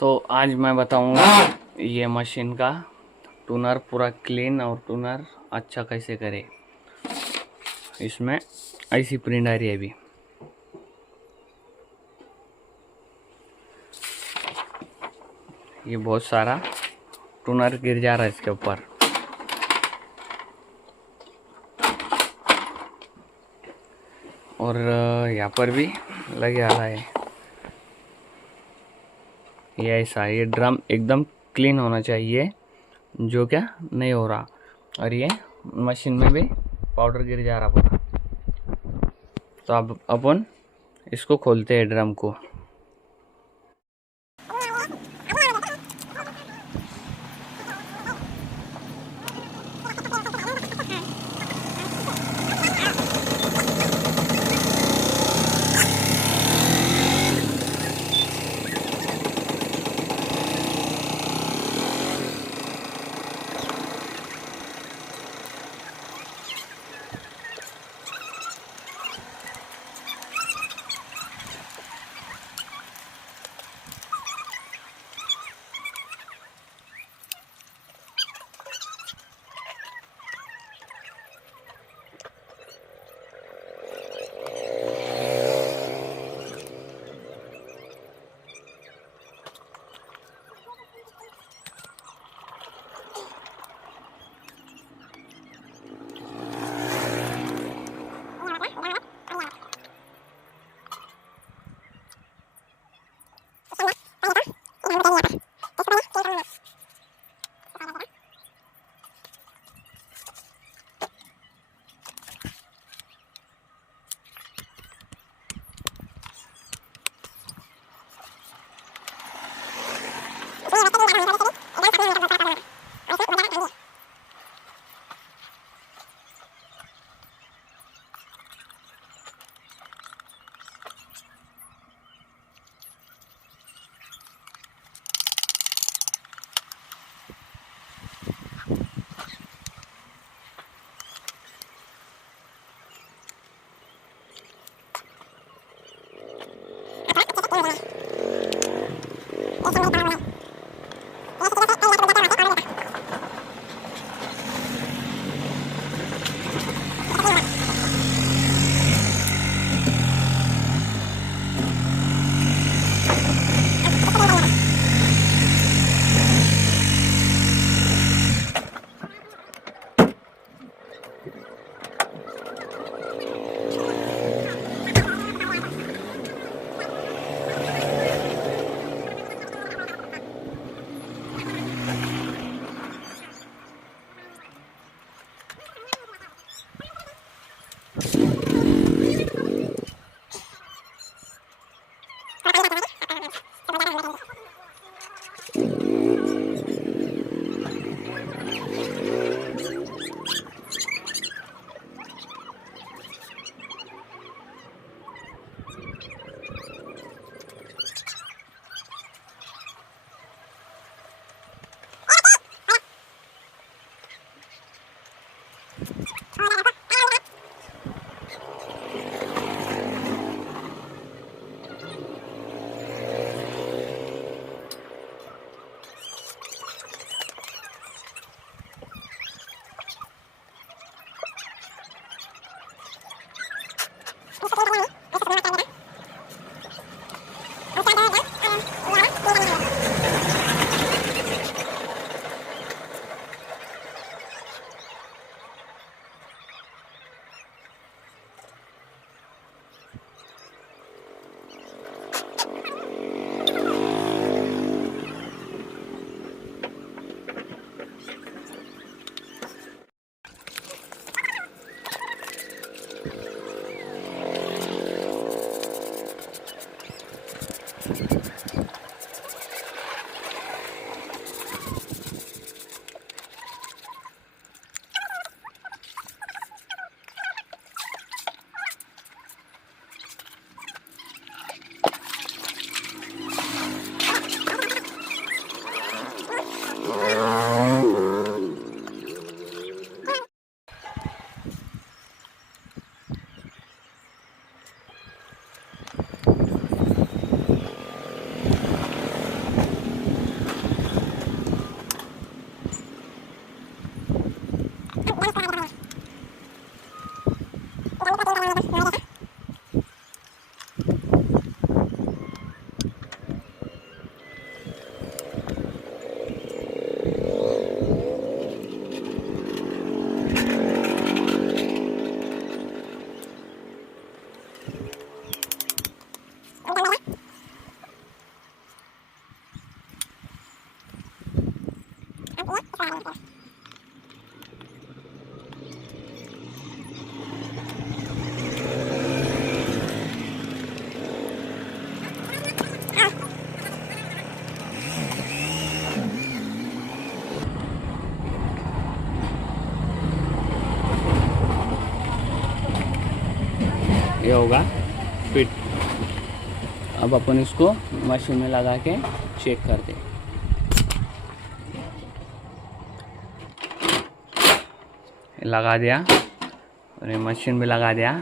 तो आज मैं बताऊंगा ये मशीन का टूनर पूरा क्लीन और टूनर अच्छा कैसे करे। इसमें ऐसी प्रिंट आ रही है अभी। ये बहुत सारा टूनर गिर जा रहा है इसके ऊपर। और यहाँ पर भी लगे आ रहा है। ये ऐसा ये ड्रम एकदम क्लीन होना चाहिए, जो क्या नहीं हो रहा। और ये मशीन में भी पाउडर गिर जा रहा पूरा। तो अब अपन इसको खोलते हैं ड्रम को। होगा फिट। अब अपन इसको मशीन में लगा के चेक करते। लगा दिया और ये मशीन में लगा दिया।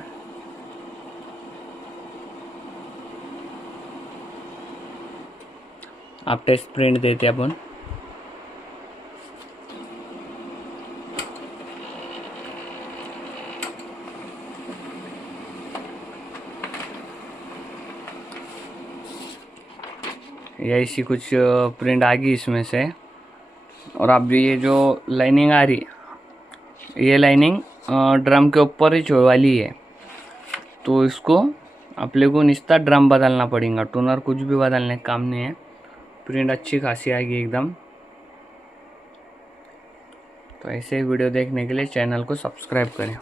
अब टेस्ट प्रिंट देते अपन। ये ऐसी कुछ प्रिंट आ गई इसमें से। और अब ये जो लाइनिंग आ रही, ये लाइनिंग ड्रम के ऊपर ही छोड़ वाली है, तो इसको अपने को निस्ता ड्रम बदलना पड़ेगा। टूनर कुछ भी बदलने का काम नहीं है। प्रिंट अच्छी खासी आएगी एकदम। तो ऐसे ही वीडियो देखने के लिए चैनल को सब्सक्राइब करें।